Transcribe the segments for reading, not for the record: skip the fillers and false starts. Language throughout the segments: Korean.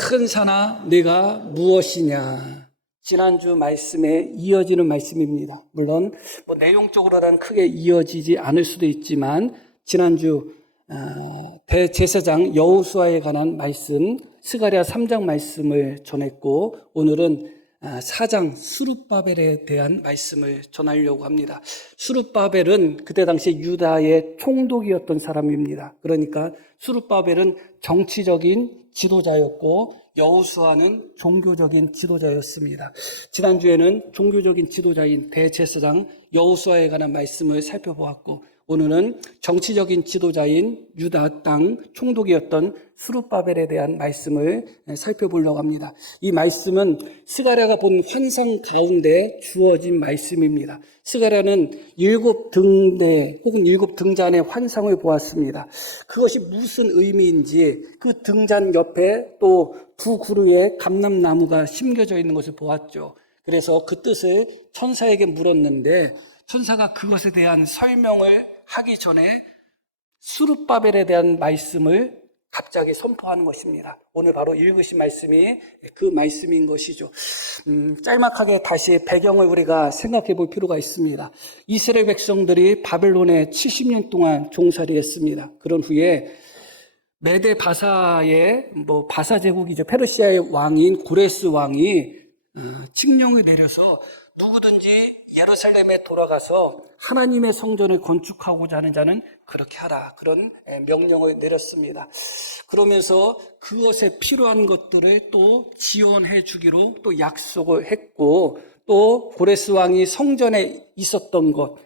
큰 산아 내가 무엇이냐. 지난주 말씀에 이어지는 말씀입니다. 물론 내용적으로는 크게 이어지지 않을 수도 있지만 지난주 대제사장 여호수아에 관한 말씀, 스가랴 3장 말씀을 전했고 오늘은 4장 스룹바벨에 대한 말씀을 전하려고 합니다. 스룹바벨은 그때 당시 유다의 총독이었던 사람입니다. 그러니까 스룹바벨은 정치적인 지도자였고 여호수아는 종교적인 지도자였습니다. 지난주에는 종교적인 지도자인 대제사장 여호수아에 관한 말씀을 살펴보았고 오늘은 정치적인 지도자인 유다 땅 총독이었던 스룹바벨에 대한 말씀을 살펴보려고 합니다. 이 말씀은 스가랴가 본 환상 가운데 주어진 말씀입니다. 스가랴는 7등대 혹은 7등잔의 환상을 보았습니다. 그것이 무슨 의미인지 그 등잔 옆에 또 두 그루의 감람나무가 심겨져 있는 것을 보았죠. 그래서 그 뜻을 천사에게 물었는데 천사가 그것에 대한 설명을 하기 전에 스룹바벨에 대한 말씀을 갑자기 선포하는 것입니다. 오늘 바로 읽으신 말씀이 그 말씀인 것이죠. 짤막하게 다시 배경을 우리가 생각해 볼 필요가 있습니다. 이스라엘 백성들이 바벨론에 70년 동안 종살이했습니다. 그런 후에 메데 바사의 바사 제국이죠. 페르시아의 왕인 고레스 왕이 칙령을 내려서 누구든지 예루살렘에 돌아가서 하나님의 성전을 건축하고자 하는 자는 그렇게 하라. 그런 명령을 내렸습니다. 그러면서 그것에 필요한 것들을 또 지원해 주기로 또 약속을 했고 또 고레스 왕이 성전에 있었던 것,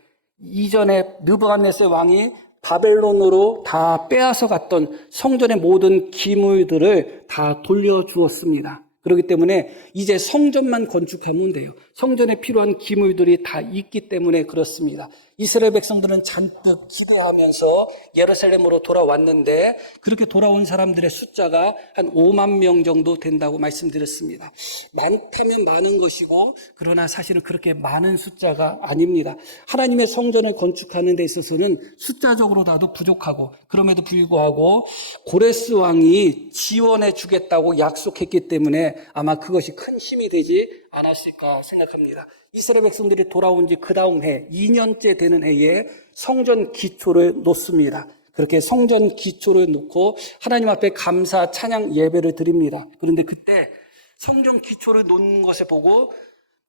이전에 느부갓네살 왕이 바벨론으로 다 빼앗아 갔던 성전의 모든 기물들을 다 돌려주었습니다. 그렇기 때문에 이제 성전만 건축하면 돼요. 성전에 필요한 기물들이 다 있기 때문에 그렇습니다. 이스라엘 백성들은 잔뜩 기대하면서 예루살렘으로 돌아왔는데 그렇게 돌아온 사람들의 숫자가 한 5만 명 정도 된다고 말씀드렸습니다. 많다면 많은 것이고 그러나 사실은 그렇게 많은 숫자가 아닙니다. 하나님의 성전을 건축하는 데 있어서는 숫자적으로 나도 부족하고 그럼에도 불구하고 고레스 왕이 지원해 주겠다고 약속했기 때문에 아마 그것이 큰 힘이 되지 않았을까 생각합니다. 이스라엘 백성들이 돌아온 지 그 다음 해 2년째 되는 해에 성전 기초를 놓습니다. 그렇게 성전 기초를 놓고 하나님 앞에 감사 찬양 예배를 드립니다. 그런데 그때 성전 기초를 놓는 것을 보고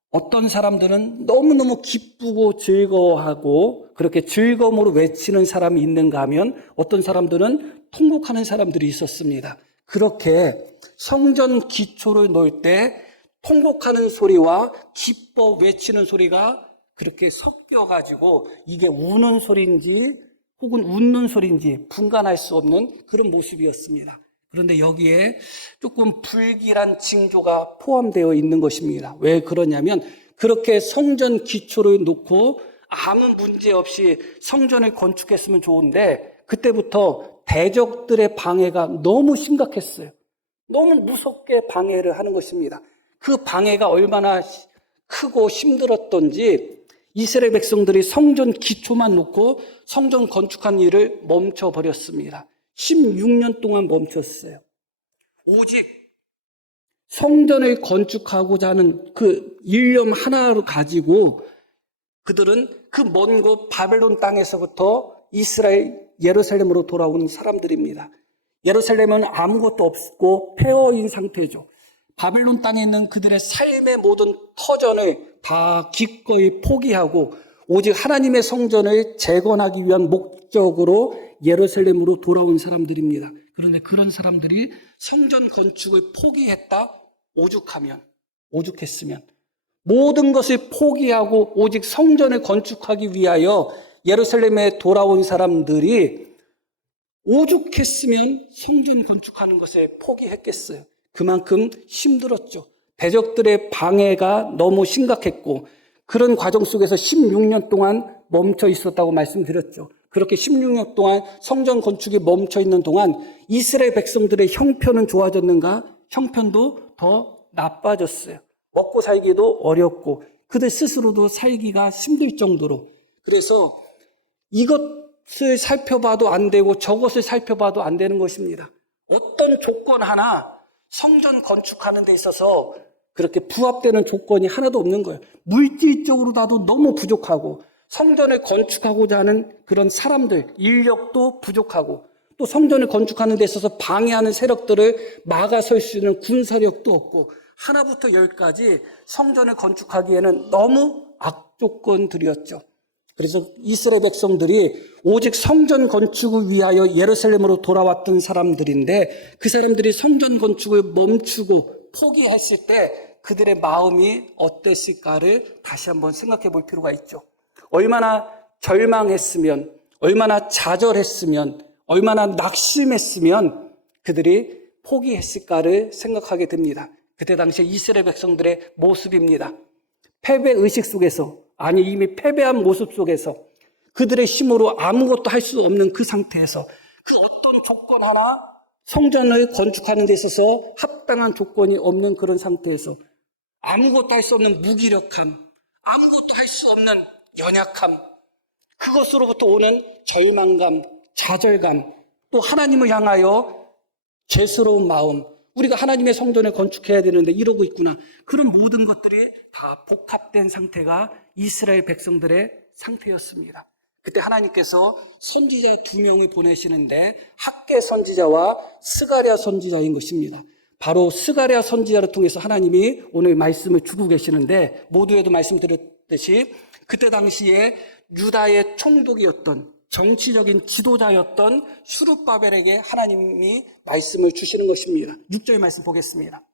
어떤 사람들은 너무너무 기쁘고 즐거워하고 그렇게 즐거움으로 외치는 사람이 있는가 하면 어떤 사람들은 통곡하는 사람들이 있었습니다. 그렇게 성전 기초를 놓을 때 통곡하는 소리와 기뻐 외치는 소리가 그렇게 섞여가지고 이게 우는 소리인지 혹은 웃는 소리인지 분간할 수 없는 그런 모습이었습니다. 그런데 여기에 조금 불길한 징조가 포함되어 있는 것입니다. 왜 그러냐면 그렇게 성전 기초를 놓고 아무 문제 없이 성전을 건축했으면 좋은데 그때부터 대적들의 방해가 너무 심각했어요. 너무 무섭게 방해를 하는 것입니다. 그 방해가 얼마나 크고 힘들었던지 이스라엘 백성들이 성전 기초만 놓고 성전 건축한 일을 멈춰버렸습니다. 16년 동안 멈췄어요. 오직 성전을 건축하고자 하는 그 일념 하나로 가지고 그들은 그 먼 곳 바벨론 땅에서부터 이스라엘 예루살렘으로 돌아온 사람들입니다. 예루살렘은 아무것도 없고 폐허인 상태죠. 바벨론 땅에 있는 그들의 삶의 모든 터전을 다 기꺼이 포기하고 오직 하나님의 성전을 재건하기 위한 목적으로 예루살렘으로 돌아온 사람들입니다. 그런데 그런 사람들이 성전 건축을 포기했다? 오죽했으면 모든 것을 포기하고 오직 성전을 건축하기 위하여 예루살렘에 돌아온 사람들이 오죽했으면 성전 건축하는 것을 포기했겠어요. 그만큼 힘들었죠. 대적들의 방해가 너무 심각했고 그런 과정 속에서 16년 동안 멈춰 있었다고 말씀드렸죠. 그렇게 16년 동안 성전 건축이 멈춰 있는 동안 이스라엘 백성들의 형편은 좋아졌는가? 형편도 더 나빠졌어요. 먹고 살기도 어렵고 그들 스스로도 살기가 힘들 정도로. 그래서 이것을 살펴봐도 안 되고 저것을 살펴봐도 안 되는 것입니다. 어떤 조건 하나 성전 건축하는 데 있어서 그렇게 부합되는 조건이 하나도 없는 거예요. 물질적으로 나도 너무 부족하고 성전을 건축하고자 하는 그런 사람들, 인력도 부족하고 또 성전을 건축하는 데 있어서 방해하는 세력들을 막아설 수 있는 군사력도 없고 하나부터 열까지 성전을 건축하기에는 너무 악조건들이었죠. 그래서 이스라엘 백성들이 오직 성전 건축을 위하여 예루살렘으로 돌아왔던 사람들인데 그 사람들이 성전 건축을 멈추고 포기했을 때 그들의 마음이 어땠을까를 다시 한번 생각해 볼 필요가 있죠. 얼마나 절망했으면, 얼마나 좌절했으면, 얼마나 낙심했으면 그들이 포기했을까를 생각하게 됩니다. 그때 당시 이스라엘 백성들의 모습입니다. 패배의식 속에서, 아니 이미 패배한 모습 속에서 그들의 힘으로 아무것도 할 수 없는 그 상태에서 그 어떤 조건 하나 성전을 건축하는 데 있어서 합당한 조건이 없는 그런 상태에서 아무것도 할 수 없는 무기력함, 아무것도 할 수 없는 연약함, 그것으로부터 오는 절망감, 좌절감, 또 하나님을 향하여 죄스러운 마음, 우리가 하나님의 성전을 건축해야 되는데 이러고 있구나. 그런 모든 것들이 다 복합된 상태가 이스라엘 백성들의 상태였습니다. 그때 하나님께서 선지자 2명을 보내시는데 학개 선지자와 스가랴 선지자인 것입니다. 바로 스가랴 선지자를 통해서 하나님이 오늘 말씀을 주고 계시는데 모두에도 말씀드렸듯이 그때 당시에 유다의 총독이었던 정치적인 지도자였던 수룹바벨에게 하나님이 말씀을 주시는 것입니다. 6절 말씀 보겠습니다.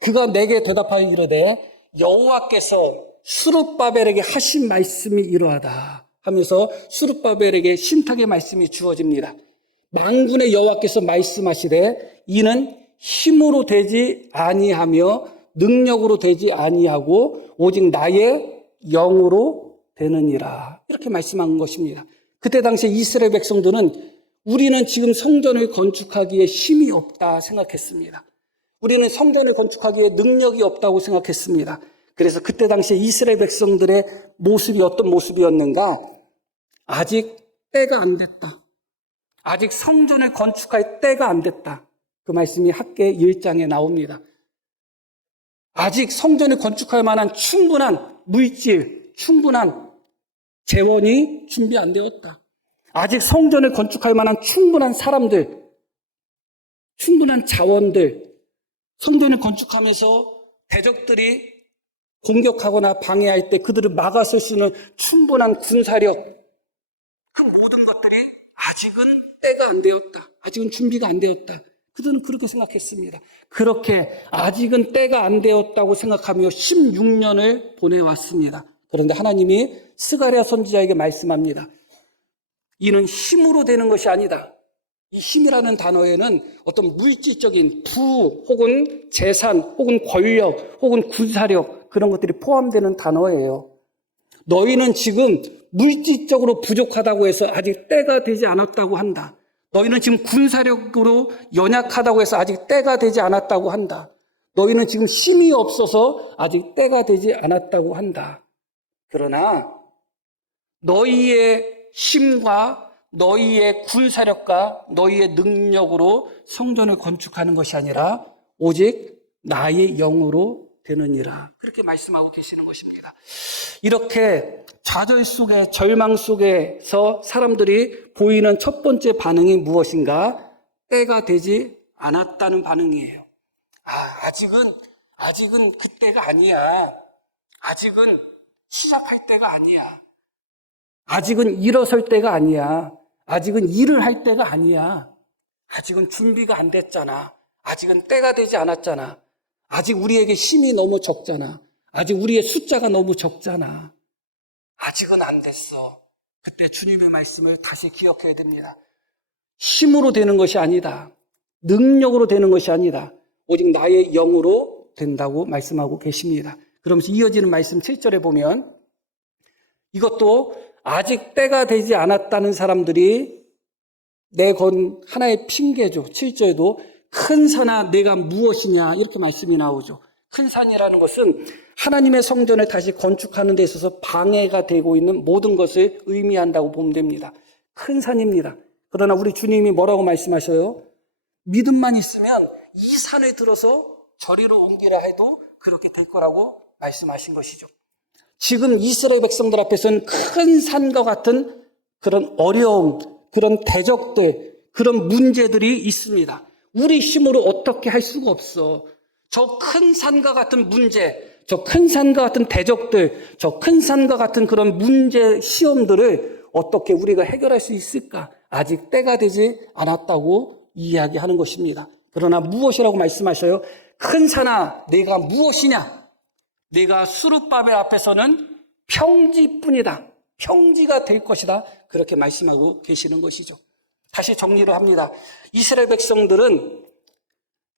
그가 내게 대답하여 이르되 여호와께서 수룹바벨에게 하신 말씀이 이러하다 하면서 수룹바벨에게 신탁의 말씀이 주어집니다. 만군의 여호와께서 말씀하시되 이는 힘으로 되지 아니하며 능력으로 되지 아니하고 오직 나의 영으로 되느니라. 이렇게 말씀한 것입니다. 그때 당시에 이스라엘 백성들은 우리는 지금 성전을 건축하기에 힘이 없다 생각했습니다. 우리는 성전을 건축하기에 능력이 없다고 생각했습니다. 그래서 그때 당시에 이스라엘 백성들의 모습이 어떤 모습이었는가? 아직 때가 안 됐다. 아직 성전을 건축할 때가 안 됐다. 그 말씀이 학개 1장에 나옵니다. 아직 성전을 건축할 만한 충분한 물질, 충분한 재원이 준비 안 되었다. 아직 성전을 건축할 만한 충분한 사람들, 충분한 자원들, 성전을 건축하면서 대적들이 공격하거나 방해할 때 그들을 막아설 수 있는 충분한 군사력, 그 모든 것들이 아직은 때가 안 되었다. 아직은 준비가 안 되었다. 그들은 그렇게 생각했습니다. 그렇게 아직은 때가 안 되었다고 생각하며 16년을 보내왔습니다. 그런데 하나님이 스가랴 선지자에게 말씀합니다. 이는 힘으로 되는 것이 아니다. 이 힘이라는 단어에는 어떤 물질적인 부 혹은 재산 혹은 권력 혹은 군사력 그런 것들이 포함되는 단어예요. 너희는 지금 물질적으로 부족하다고 해서 아직 때가 되지 않았다고 한다. 너희는 지금 군사력으로 연약하다고 해서 아직 때가 되지 않았다고 한다. 너희는 지금 힘이 없어서 아직 때가 되지 않았다고 한다. 그러나 너희의 힘과 너희의 군사력과 너희의 능력으로 성전을 건축하는 것이 아니라 오직 나의 영으로 되느니라. 그렇게 말씀하고 계시는 것입니다. 이렇게 좌절 속에 절망 속에서 사람들이 보이는 첫 번째 반응이 무엇인가? 때가 되지 않았다는 반응이에요. 아직은 그때가 아니야. 아직은 시작할 때가 아니야. 아직은 일어설 때가 아니야. 아직은 일을 할 때가 아니야. 아직은 준비가 안 됐잖아. 아직은 때가 되지 않았잖아. 아직 우리에게 힘이 너무 적잖아. 아직 우리의 숫자가 너무 적잖아. 아직은 안 됐어. 그때 주님의 말씀을 다시 기억해야 됩니다. 힘으로 되는 것이 아니다. 능력으로 되는 것이 아니다. 오직 나의 영으로 된다고 말씀하고 계십니다. 그러면서 이어지는 말씀 7절에 보면 이것도 아직 때가 되지 않았다는 사람들이 내건 하나의 핑계죠. 7절에도 큰 산아 내가 무엇이냐 이렇게 말씀이 나오죠. 큰 산이라는 것은 하나님의 성전을 다시 건축하는 데 있어서 방해가 되고 있는 모든 것을 의미한다고 보면 됩니다. 큰 산입니다. 그러나 우리 주님이 뭐라고 말씀하셔요? 믿음만 있으면 이 산에 들어서 저리로 옮기라 해도 그렇게 될 거라고 말씀하신 것이죠. 지금 이스라엘 백성들 앞에서는 큰 산과 같은 그런 어려움, 그런 대적들, 그런 문제들이 있습니다. 우리 힘으로 어떻게 할 수가 없어. 저 큰 산과 같은 문제, 저 큰 산과 같은 대적들, 저 큰 산과 같은 그런 문제, 시험들을 어떻게 우리가 해결할 수 있을까? 아직 때가 되지 않았다고 이야기하는 것입니다. 그러나 무엇이라고 말씀하셔요? 큰 산아, 네가 무엇이냐? 네가 수르바벨 앞에서는 평지뿐이다. 평지가 될 것이다. 그렇게 말씀하고 계시는 것이죠. 다시 정리를 합니다. 이스라엘 백성들은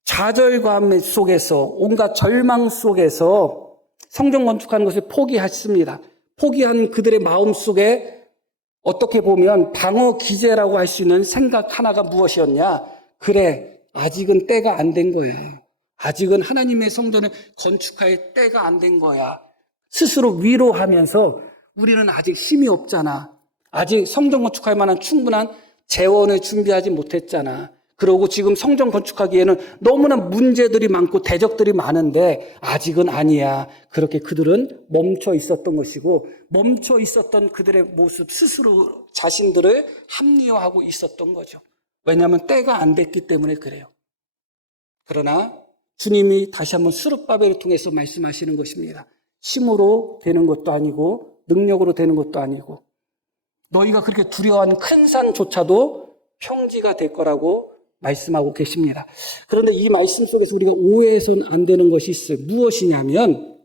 좌절감 속에서, 온갖 절망 속에서 성전 건축하는 것을 포기했습니다. 포기한 그들의 마음 속에 어떻게 보면 방어 기제라고 할 수 있는 생각 하나가 무엇이었냐? 그래, 아직은 때가 안 된 거야. 아직은 하나님의 성전을 건축할 때가 안 된 거야. 스스로 위로하면서 우리는 아직 힘이 없잖아. 아직 성전 건축할 만한 충분한 재원을 준비하지 못했잖아. 그러고 지금 성전 건축하기에는 너무나 문제들이 많고 대적들이 많은데 아직은 아니야. 그렇게 그들은 멈춰 있었던 것이고, 멈춰 있었던 그들의 모습 스스로 자신들을 합리화하고 있었던 거죠. 왜냐하면 때가 안 됐기 때문에 그래요. 그러나 주님이 다시 한번 스룹바벨을 통해서 말씀하시는 것입니다. 힘으로 되는 것도 아니고 능력으로 되는 것도 아니고 너희가 그렇게 두려워하는 큰 산조차도 평지가 될 거라고 말씀하고 계십니다. 그런데 이 말씀 속에서 우리가 오해해서는 안 되는 것이 있어요. 무엇이냐면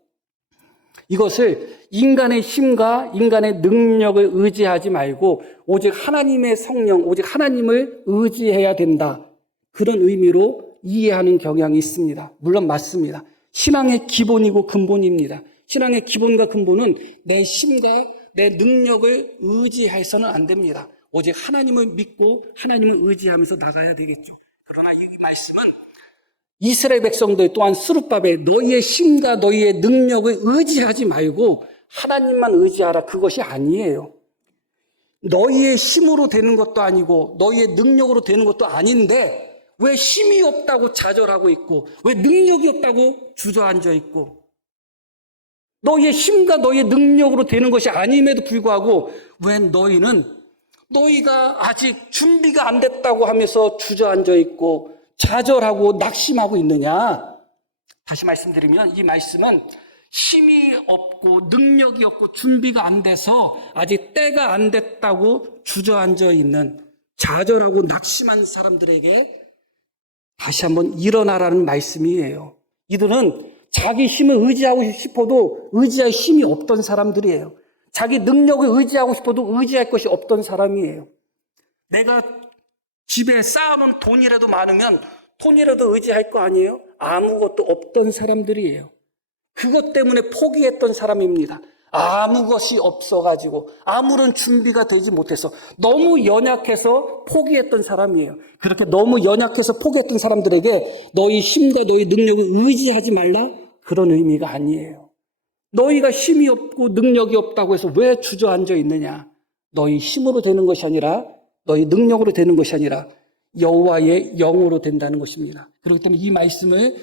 이것을 인간의 힘과 인간의 능력을 의지하지 말고 오직 하나님의 성령, 오직 하나님을 의지해야 된다. 그런 의미로 이해하는 경향이 있습니다. 물론 맞습니다. 신앙의 기본이고 근본입니다. 신앙의 기본과 근본은 내 힘과 내 능력을 의지해서는 안 됩니다. 오직 하나님을 믿고 하나님을 의지하면서 나가야 되겠죠. 그러나 이 말씀은 이스라엘 백성들 또한 스룹바벨 너희의 힘과 너희의 능력을 의지하지 말고 하나님만 의지하라. 그것이 아니에요. 너희의 힘으로 되는 것도 아니고 너희의 능력으로 되는 것도 아닌데 왜 힘이 없다고 좌절하고 있고 왜 능력이 없다고 주저앉아 있고 너희의 힘과 너희의 능력으로 되는 것이 아님에도 불구하고 왜 너희가 아직 준비가 안 됐다고 하면서 주저앉아 있고 좌절하고 낙심하고 있느냐? 다시 말씀드리면 이 말씀은 힘이 없고 능력이 없고 준비가 안 돼서 아직 때가 안 됐다고 주저앉아 있는 좌절하고 낙심한 사람들에게 다시 한번 일어나라는 말씀이에요. 이들은 자기 힘을 의지하고 싶어도 의지할 힘이 없던 사람들이에요. 자기 능력을 의지하고 싶어도 의지할 것이 없던 사람이에요. 내가 집에 쌓아놓은 돈이라도 많으면 돈이라도 의지할 거 아니에요? 아무것도 없던 사람들이에요. 그것 때문에 포기했던 사람입니다. 아무것이 없어가지고 아무런 준비가 되지 못해서 너무 연약해서 포기했던 사람이에요. 그렇게 너무 연약해서 포기했던 사람들에게 너희 힘과 너희 능력을 의지하지 말라? 그런 의미가 아니에요. 너희가 힘이 없고 능력이 없다고 해서 왜 주저앉아 있느냐? 너희 힘으로 되는 것이 아니라 너희 능력으로 되는 것이 아니라 여호와의 영으로 된다는 것입니다. 그렇기 때문에 이 말씀을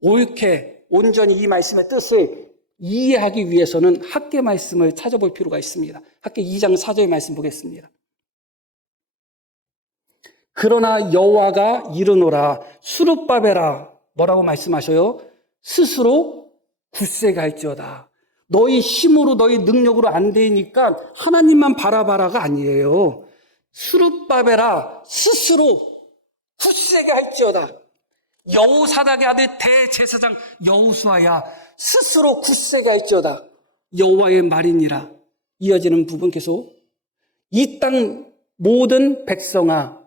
옳게 온전히 이 말씀의 뜻을 이해하기 위해서는 학계 말씀을 찾아볼 필요가 있습니다. 학계 2장 4절 말씀 보겠습니다. 그러나 여호와가 이르노라 스룹바벨아 뭐라고 말씀하셔요? 스스로 굳세게 할지어다. 너희 힘으로 너희 능력으로 안 되니까 하나님만 바라봐라가 아니에요. 스룹바벨아 스스로 굳세게 할지어다. 여호사닥의 아들 대제사장 여호수아야 스스로 굳세게 할지어다. 여호와의 말이니라. 이어지는 부분 계속 이 땅 모든 백성아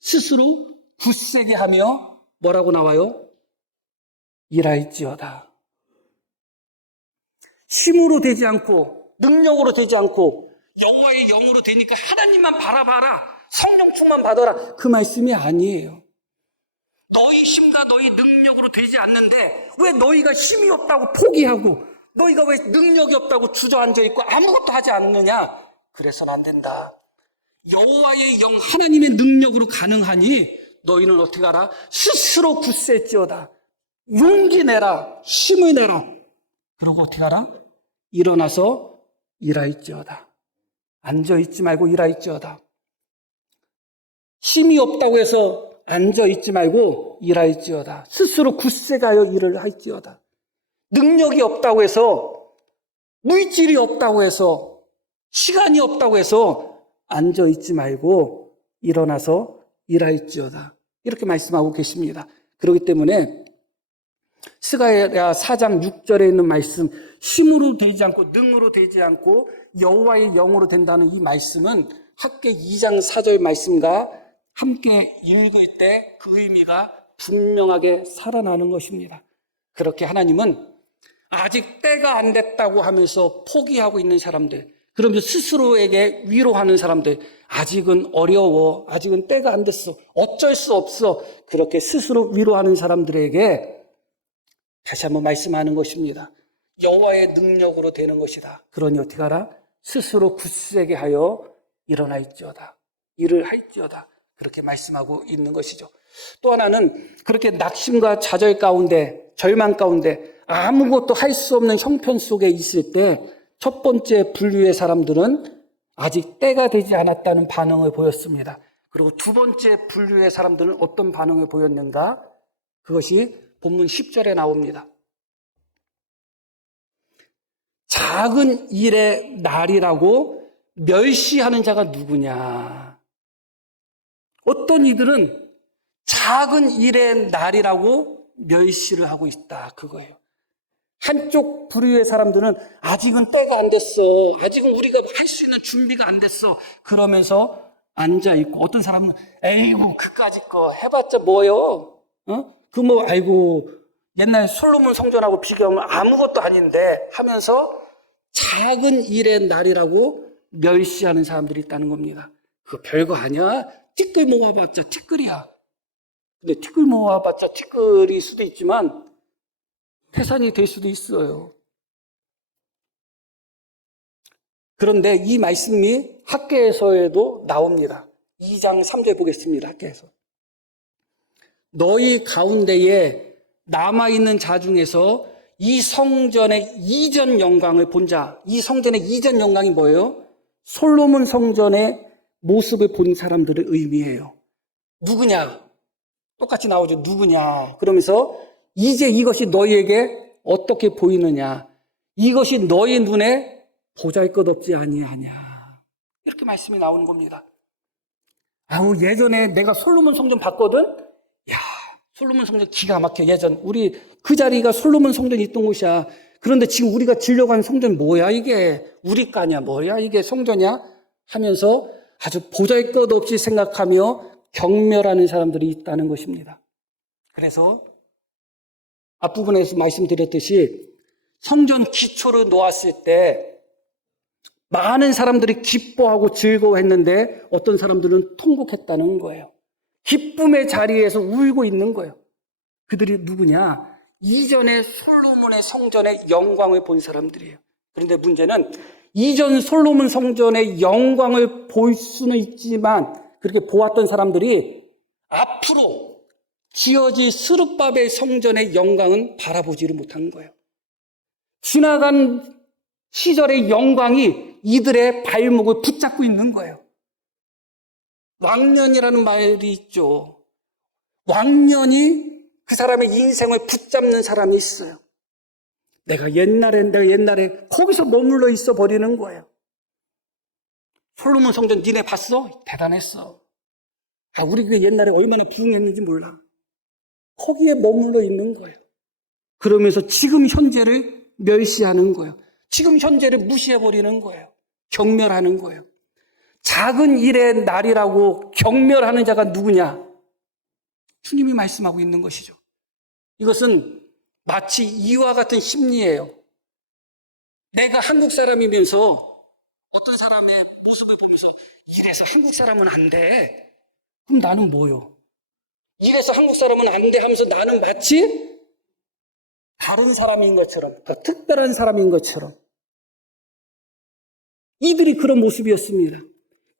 스스로 굳세게 하며 뭐라고 나와요? 일할지어다. 힘으로 되지 않고 능력으로 되지 않고 여호와의 영으로 되니까 하나님만 바라봐라. 성령 충만 받아라. 그 말씀이 아니에요. 너희 힘과 너희 능력으로 되지 않는데 왜 너희가 힘이 없다고 포기하고 너희가 왜 능력이 없다고 주저앉아 있고 아무것도 하지 않느냐? 그래서는 안 된다. 여호와의 영 하나님의 능력으로 가능하니 너희는 어떻게 하라? 스스로 굳세지어다. 용기 내라. 힘을 내라. 그리고 어떻게 하라? 일어나서 일하일지어다. 앉아있지 말고 일하일지어다. 힘이 없다고 해서 앉아있지 말고 일하일지어다. 스스로 굳세가여 일을 할지어다. 능력이 없다고 해서, 물질이 없다고 해서, 시간이 없다고 해서 앉아있지 말고 일어나서 일할지어다. 이렇게 말씀하고 계십니다. 그렇기 때문에 스가랴 4장 6절에 있는 말씀, 힘으로 되지 않고 능으로 되지 않고 여호와의 영으로 된다는 이 말씀은 학계 2장 4절 말씀과 함께 읽을 때 그 의미가 분명하게 살아나는 것입니다. 그렇게 하나님은 아직 때가 안 됐다고 하면서 포기하고 있는 사람들, 그러면서 스스로에게 위로하는 사람들, 아직은 어려워, 아직은 때가 안 됐어, 어쩔 수 없어, 그렇게 스스로 위로하는 사람들에게 다시 한번 말씀하는 것입니다. 여호와의 능력으로 되는 것이다. 그러니 어떻게 하라? 스스로 굳세게 하여 일어날지어다. 일을 할지어다. 그렇게 말씀하고 있는 것이죠. 또 하나는 그렇게 낙심과 좌절 가운데, 절망 가운데 아무것도 할 수 없는 형편 속에 있을 때 첫 번째 분류의 사람들은 아직 때가 되지 않았다는 반응을 보였습니다. 그리고 두 번째 분류의 사람들은 어떤 반응을 보였는가? 그것이 본문 10절에 나옵니다. 작은 일의 날이라고 멸시하는 자가 누구냐? 어떤 이들은 작은 일의 날이라고 멸시를 하고 있다. 그거예요. 한쪽 부류의 사람들은 아직은 때가 안 됐어. 아직은 우리가 할 수 있는 준비가 안 됐어. 그러면서 앉아있고, 어떤 사람은 에이구 그까짓 거 해봤자 뭐요? 아이고 옛날 솔로몬 성전하고 비교하면 아무것도 아닌데 하면서 작은 일의 날이라고 멸시하는 사람들이 있다는 겁니다. 그거 별거 아니야. 티끌 모아봤자 티끌이야. 근데 티끌 모아봤자 티끌일 수도 있지만 태산이 될 수도 있어요. 그런데 이 말씀이 학개에서에도 나옵니다. 2장 3절 보겠습니다. 학개에서. 너희 가운데에 남아있는 자 중에서 이 성전의 이전 영광을 본 자, 이 성전의 이전 영광이 뭐예요? 솔로몬 성전의 모습을 본 사람들을 의미해요. 누구냐? 똑같이 나오죠. 누구냐? 그러면서 이제 이것이 너희에게 어떻게 보이느냐? 이것이 너희 눈에 보잘것없지 아니하냐? 이렇게 말씀이 나오는 겁니다. 예전에 내가 솔로몬 성전 봤거든? 야, 솔로몬 성전 기가 막혀. 예전 우리 그 자리가 솔로몬 성전이 있던 곳이야. 그런데 지금 우리가 지려고 하는 성전 뭐야 이게? 우리 까냐 뭐야 이게 성전이야? 하면서 아주 보잘것없이 생각하며 경멸하는 사람들이 있다는 것입니다. 그래서 앞부분에서 말씀드렸듯이 성전 기초를 놓았을 때 많은 사람들이 기뻐하고 즐거워했는데 어떤 사람들은 통곡했다는 거예요. 기쁨의 자리에서 울고 있는 거예요. 그들이 누구냐? 이전에 솔로몬의 성전의 영광을 본 사람들이에요. 그런데 문제는 이전 솔로몬 성전의 영광을 볼 수는 있지만 그렇게 보았던 사람들이 앞으로 지어질 스룹바벨 성전의 영광은 바라보지를 못한 거예요. 지나간 시절의 영광이 이들의 발목을 붙잡고 있는 거예요. 왕년이라는 말이 있죠. 왕년이 그 사람의 인생을 붙잡는 사람이 있어요. 내가 옛날에 거기서 머물러 있어 버리는 거예요. 솔로몬 성전 니네 봤어? 대단했어. 우리 그 옛날에 얼마나 부흥했는지 몰라. 거기에 머물러 있는 거예요. 그러면서 지금 현재를 멸시하는 거예요. 지금 현재를 무시해버리는 거예요. 경멸하는 거예요. 작은 일의 날이라고 경멸하는 자가 누구냐? 주님이 말씀하고 있는 것이죠. 이것은 마치 이와 같은 심리예요. 내가 한국 사람이면서 어떤 사람의 모습을 보면서 이래서 한국 사람은 안 돼. 그럼 나는 뭐요? 이래서 한국 사람은 안 돼 하면서 나는 마치 다른 사람인 것처럼, 그러니까 특별한 사람인 것처럼. 이들이 그런 모습이었습니다.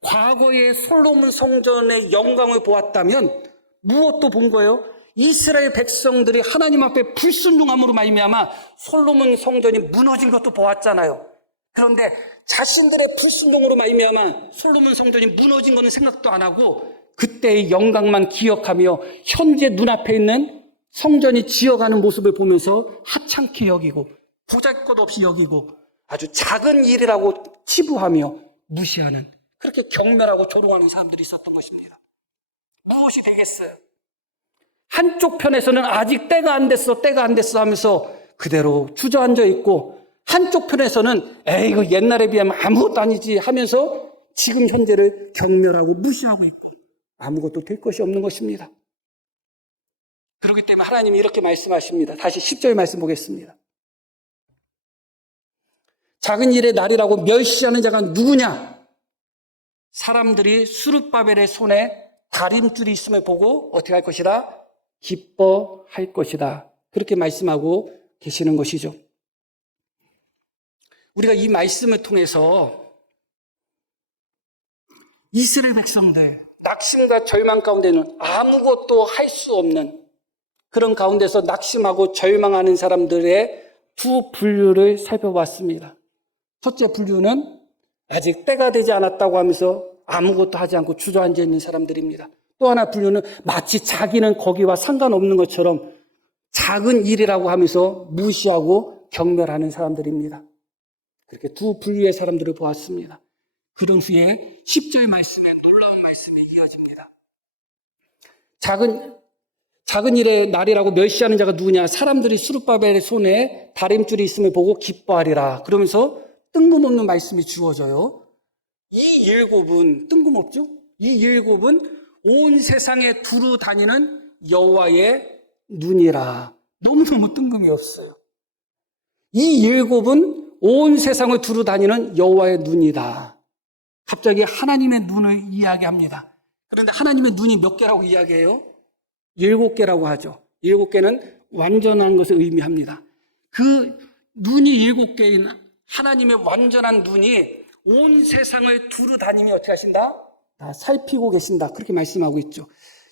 과거의 솔로몬 성전의 영광을 보았다면 무엇도 본 거예요? 이스라엘 백성들이 하나님 앞에 불순종함으로 말미암아 솔로몬 성전이 무너진 것도 보았잖아요. 그런데 자신들의 불순종으로 말미암아 솔로몬 성전이 무너진 것은 생각도 안 하고 그때의 영광만 기억하며 현재 눈앞에 있는 성전이 지어가는 모습을 보면서 하찮게 여기고 보잘것없이 여기고 아주 작은 일이라고 치부하며 무시하는, 그렇게 경멸하고 조롱하는 사람들이 있었던 것입니다. 무엇이 되겠어요? 한쪽 편에서는 아직 때가 안 됐어 하면서 그대로 주저앉아 있고, 한쪽 편에서는 에이 이거 옛날에 비하면 아무것도 아니지 하면서 지금 현재를 경멸하고 무시하고 있고 아무것도 될 것이 없는 것입니다. 그렇기 때문에 하나님이 이렇게 말씀하십니다. 다시 10절 말씀 보겠습니다. 작은 일의 날이라고 멸시하는 자가 누구냐? 사람들이 수룹바벨의 손에 다림줄이 있음을 보고 어떻게 할 것이다? 기뻐할 것이다. 그렇게 말씀하고 계시는 것이죠. 우리가 이 말씀을 통해서 이스라엘 백성들 낙심과 절망 가운데는 아무것도 할 수 없는 그런 가운데서 낙심하고 절망하는 사람들의 두 분류를 살펴봤습니다. 첫째 분류는 아직 때가 되지 않았다고 하면서 아무것도 하지 않고 주저앉아 있는 사람들입니다. 또 하나 분류는 마치 자기는 거기와 상관없는 것처럼 작은 일이라고 하면서 무시하고 경멸하는 사람들입니다. 그렇게 두 분류의 사람들을 보았습니다. 그런 후에 10절 말씀에 놀라운 말씀이 이어집니다. 작은 일의 날이라고 멸시하는 자가 누구냐? 사람들이 수룹바벨의 손에 다림줄이 있음을 보고 기뻐하리라. 그러면서 뜬금없는 말씀이 주어져요. 이 일곱은 뜬금없죠? 이 일곱은 온 세상에 두루 다니는 여호와의 눈이라. 너무너무 뜬금이 없어요. 이 일곱은 온 세상을 두루 다니는 여호와의 눈이다. 갑자기 하나님의 눈을 이야기합니다. 그런데 하나님의 눈이 몇 개라고 이야기해요? 7개라고 하죠. 7개는 완전한 것을 의미합니다. 그 눈이 7개인 하나님의 완전한 눈이 온 세상을 두루 다니며 어떻게 하신다? 다 살피고 계신다. 그렇게 말씀하고 있죠.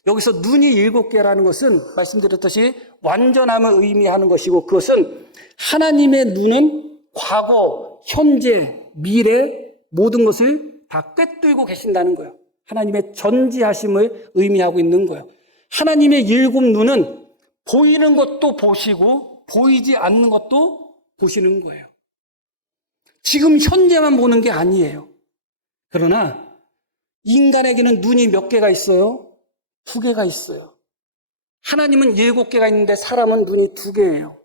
여기서 눈이 7개라는 것은 말씀드렸듯이 완전함을 의미하는 것이고, 그것은 하나님의 눈은 과거, 현재, 미래 모든 것을 다 꿰뚫고 계신다는 거예요. 하나님의 전지하심을 의미하고 있는 거예요. 하나님의 7눈은 보이는 것도 보시고 보이지 않는 것도 보시는 거예요. 지금 현재만 보는 게 아니에요. 그러나 인간에게는 눈이 몇 개가 있어요? 2개가 있어요. 하나님은 7개가 있는데 사람은 눈이 2개예요.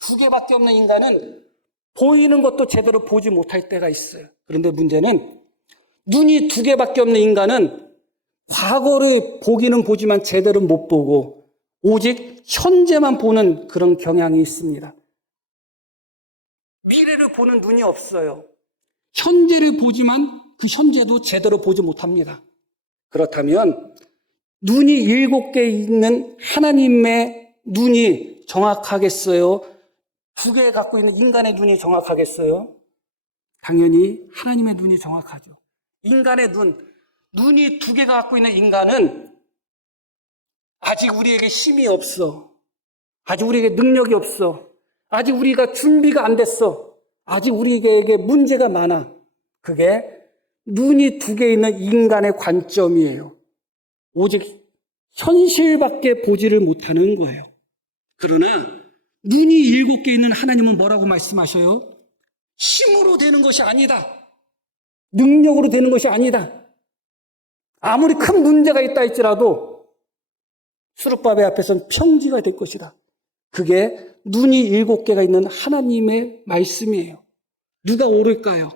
2개밖에 없는 인간은 보이는 것도 제대로 보지 못할 때가 있어요. 그런데 문제는 눈이 2개밖에 없는 인간은 과거를 보기는 보지만 제대로 못 보고 오직 현재만 보는 그런 경향이 있습니다. 미래를 보는 눈이 없어요. 현재를 보지만 그 현재도 제대로 보지 못합니다. 그렇다면 눈이 7개 있는 하나님의 눈이 정확하겠어요? 2개 갖고 있는 인간의 눈이 정확하겠어요? 당연히 하나님의 눈이 정확하죠. 인간의 눈이 2개가 갖고 있는 인간은 아직 우리에게 힘이 없어. 아직 우리에게 능력이 없어. 아직 우리가 준비가 안 됐어. 아직 우리에게 문제가 많아. 그게 눈이 2개 있는 인간의 관점이에요. 오직 현실밖에 보지를 못하는 거예요. 그러나 눈이 7개 있는 하나님은 뭐라고 말씀하셔요? 힘으로 되는 것이 아니다. 능력으로 되는 것이 아니다. 아무리 큰 문제가 있다 할지라도 수룹바벨 앞에서는 평지가 될 것이다. 그게 눈이 7개가 있는 하나님의 말씀이에요. 누가 옳을까요?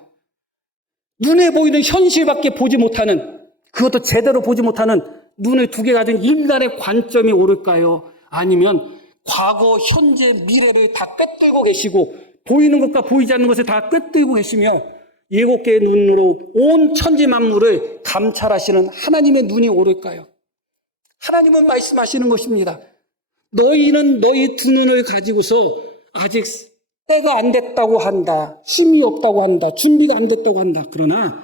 눈에 보이는 현실밖에 보지 못하는, 그것도 제대로 보지 못하는 눈을 2개 가진 인간의 관점이 옳을까요? 아니면 과거, 현재, 미래를 다 꿰뚫고 계시고 보이는 것과 보이지 않는 것을 다 꿰뚫고 계시며 7개의 눈으로 온 천지 만물을 감찰하시는 하나님의 눈이 옳을까요? 하나님은 말씀하시는 것입니다. 너희는 너희 2눈을 가지고서 아직 때가 안 됐다고 한다. 힘이 없다고 한다. 준비가 안 됐다고 한다. 그러나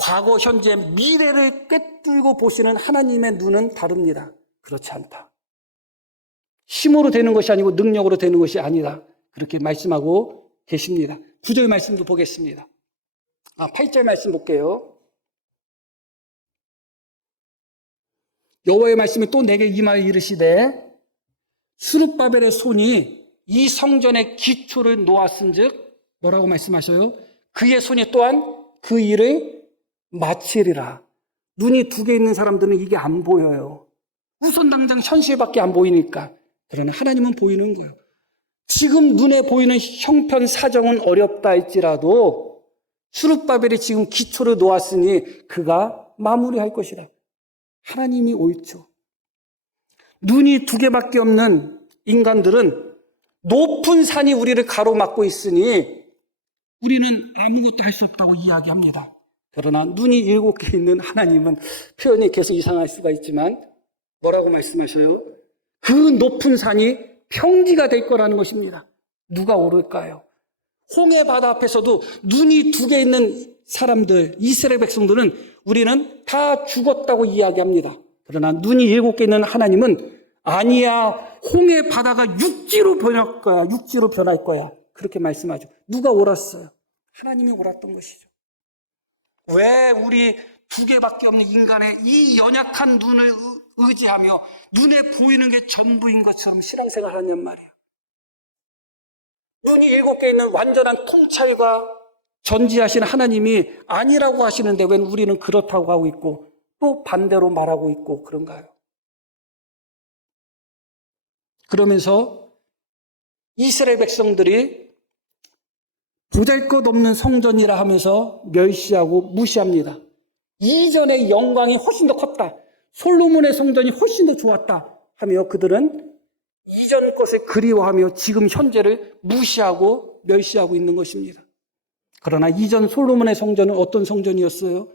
과거, 현재, 미래를 꿰뚫고 보시는 하나님의 눈은 다릅니다. 그렇지 않다. 힘으로 되는 것이 아니고 능력으로 되는 것이 아니다. 그렇게 말씀하고 계십니다. 9절 말씀도 보겠습니다. 8절 말씀 볼게요. 여호와의 말씀이 또 내게 임하여 이르시되 스룹바벨의 손이 이 성전의 기초를 놓았은즉 뭐라고 말씀하셔요? 그의 손이 또한 그 일을 마치리라. 눈이 두 개 있는 사람들은 이게 안 보여요. 우선 당장 현실밖에 안 보이니까. 그러나 하나님은 보이는 거예요. 지금 눈에 보이는 형편 사정은 어렵다 할지라도 스룹바벨이 지금 기초를 놓았으니 그가 마무리할 것이다. 하나님이 옳죠. 눈이 두 개밖에 없는 인간들은 높은 산이 우리를 가로막고 있으니 우리는 아무것도 할 수 없다고 이야기합니다. 그러나 눈이 7개 있는 하나님은 표현이 계속 이상할 수가 있지만 뭐라고 말씀하셔요? 그 높은 산이 평지가 될 거라는 것입니다. 누가 오를까요? 홍해 바다 앞에서도 눈이 두 개 있는 사람들, 이스라엘 백성들은 우리는 다 죽었다고 이야기합니다. 그러나 눈이 7개 있는 하나님은 아니야, 홍해 바다가 육지로 변할 거야. 육지로 변할 거야. 그렇게 말씀하죠. 누가 옳았어요? 하나님이 옳았던 것이죠. 왜 우리 두 개밖에 없는 인간의 이 연약한 눈을 의지하며 눈에 보이는 게 전부인 것처럼 신앙생활 하냔 말이에요. 눈이 7개 있는 완전한 통찰과 전지하신 하나님이 아니라고 하시는데 왜 우리는 그렇다고 하고 있고 또 반대로 말하고 있고 그런가요? 그러면서 이스라엘 백성들이 보잘것없는 성전이라 하면서 멸시하고 무시합니다. 이전의 영광이 훨씬 더 컸다. 솔로몬의 성전이 훨씬 더 좋았다 하며 그들은 이전 것을 그리워하며 지금 현재를 무시하고 멸시하고 있는 것입니다. 그러나 이전 솔로몬의 성전은 어떤 성전이었어요?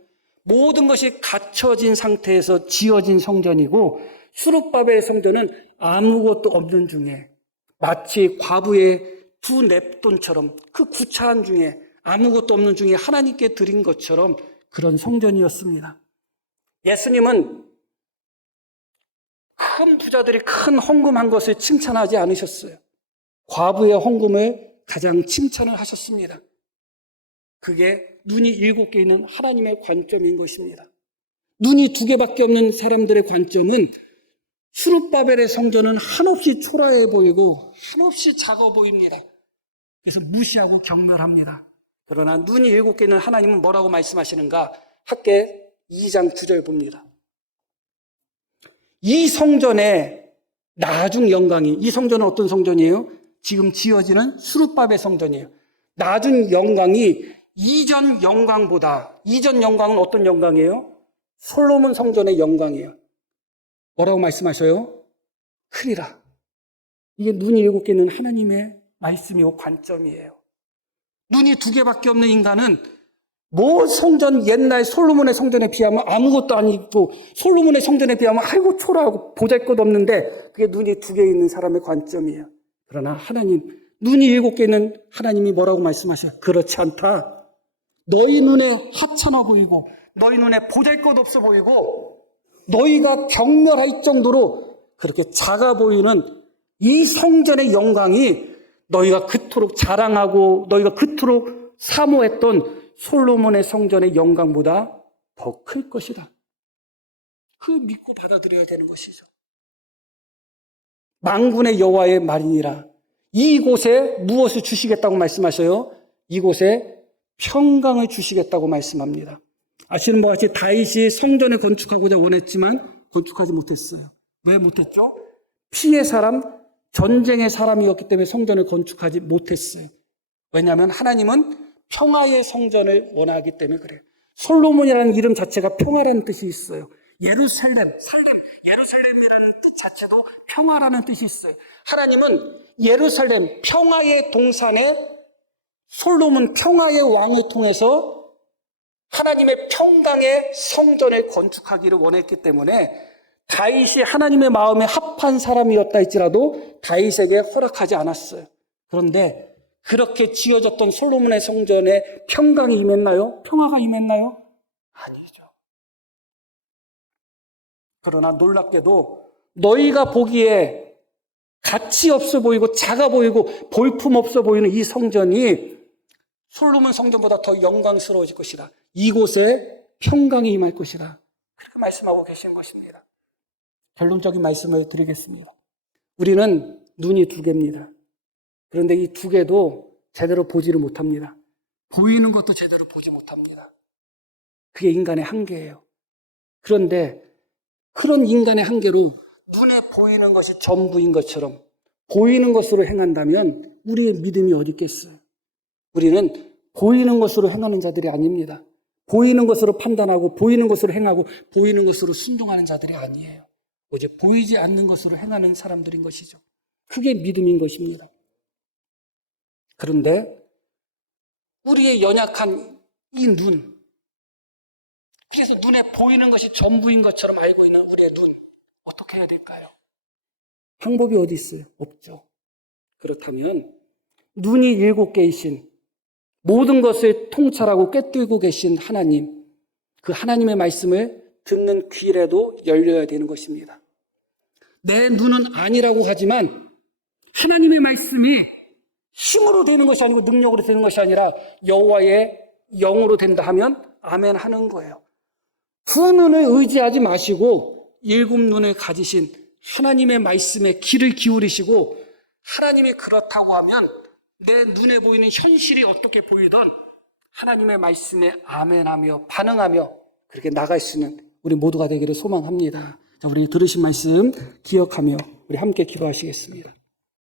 모든 것이 갖춰진 상태에서 지어진 성전이고 스룹바벨의 성전은 아무것도 없는 중에 마치 과부의 두 냅돈처럼 그 구차한 중에 아무것도 없는 중에 하나님께 드린 것처럼 그런 성전이었습니다. 예수님은 큰 부자들이 큰 헌금한 것을 칭찬하지 않으셨어요. 과부의 헌금을 가장 칭찬을 하셨습니다. 그게 눈이 7개 있는 하나님의 관점인 것입니다. 눈이 2개밖에 없는 사람들의 관점은 스룹바벨의 성전은 한없이 초라해 보이고 한없이 작아 보입니다. 그래서 무시하고 경멸합니다. 그러나 눈이 7개 있는 하나님은 뭐라고 말씀하시는가? 학개 2장 9절 봅니다. 이 성전의 나중 영광이, 이 성전은 어떤 성전이에요? 지금 지어지는 스룹바벨 성전이에요. 나중 영광이 이전 영광보다, 이전 영광은 어떤 영광이에요? 솔로몬 성전의 영광이에요. 뭐라고 말씀하셔요? 크리라. 이게 눈이 7개 있는 하나님의 말씀이고 관점이에요. 눈이 2개밖에 없는 인간은 뭐 성전, 옛날 솔로몬의 성전에 비하면 아무것도 아니고 솔로몬의 성전에 비하면 아이고 초라하고 보잘것없는데 그게 눈이 2개 있는 사람의 관점이에요. 그러나 하나님, 눈이 7개 있는 하나님이 뭐라고 말씀하셔요? 그렇지 않다. 너희 눈에 하찮아 보이고 너희 눈에 보잘것없어 보이고 너희가 경멸할 정도로 그렇게 작아 보이는 이 성전의 영광이 너희가 그토록 자랑하고 너희가 그토록 사모했던 솔로몬의 성전의 영광보다 더 클 것이다. 그 믿고 받아들여야 되는 것이죠. 만군의 여호와의 말이니라. 이곳에 무엇을 주시겠다고 말씀하셔요? 이곳에 평강을 주시겠다고 말씀합니다. 아시는 바와 같이 다윗이 성전을 건축하고자 원했지만 건축하지 못했어요. 왜 못했죠? 피의 사람, 전쟁의 사람이었기 때문에 성전을 건축하지 못했어요. 왜냐하면 하나님은 평화의 성전을 원하기 때문에 그래요. 솔로몬이라는 이름 자체가 평화라는 뜻이 있어요. 예루살렘이라는 뜻 자체도 평화라는 뜻이 있어요. 하나님은 예루살렘 평화의 동산에 솔로몬 평화의 왕을 통해서 하나님의 평강의 성전을 건축하기를 원했기 때문에 다윗이 하나님의 마음에 합한 사람이었다 할지라도 다윗에게 허락하지 않았어요. 그런데 그렇게 지어졌던 솔로몬의 성전에 평강이 임했나요? 평화가 임했나요? 그러나 놀랍게도 너희가 보기에 가치 없어 보이고 작아 보이고 볼품 없어 보이는 이 성전이 솔로몬 성전보다 더 영광스러워질 것이다. 이곳에 평강이 임할 것이다. 그렇게 말씀하고 계신 것입니다. 결론적인 말씀을 드리겠습니다. 우리는 눈이 두 개입니다. 그런데 이 두 개도 제대로 보지를 못합니다. 보이는 것도 제대로 보지 못합니다. 그게 인간의 한계예요. 그런데 그런 인간의 한계로 눈에 보이는 것이 전부인 것처럼 보이는 것으로 행한다면 우리의 믿음이 어디 있겠어요? 우리는 보이는 것으로 행하는 자들이 아닙니다. 보이는 것으로 판단하고 보이는 것으로 행하고 보이는 것으로 순종하는 자들이 아니에요. 오직 보이지 않는 것으로 행하는 사람들인 것이죠. 그게 믿음인 것입니다. 그런데 우리의 연약한 이 눈, 그래서 눈에 보이는 것이 전부인 것처럼 알고 있는 우리의 눈, 어떻게 해야 될까요? 방법이 어디 있어요? 없죠. 그렇다면 눈이 7개이신 모든 것을 통찰하고 꿰뚫고 계신 하나님, 그 하나님의 말씀을 듣는 귀라도 열려야 되는 것입니다. 내 눈은 아니라고 하지만 하나님의 말씀이 힘으로 되는 것이 아니고 능력으로 되는 것이 아니라 여호와의 영으로 된다 하면 아멘 하는 거예요. 두 눈을 의지하지 마시고 7눈을 가지신 하나님의 말씀에 귀를 기울이시고 하나님이 그렇다고 하면 내 눈에 보이는 현실이 어떻게 보이든 하나님의 말씀에 아멘하며 반응하며 그렇게 나갈 수 있는 우리 모두가 되기를 소망합니다. 자, 우리 들으신 말씀 기억하며 우리 함께 기도하시겠습니다.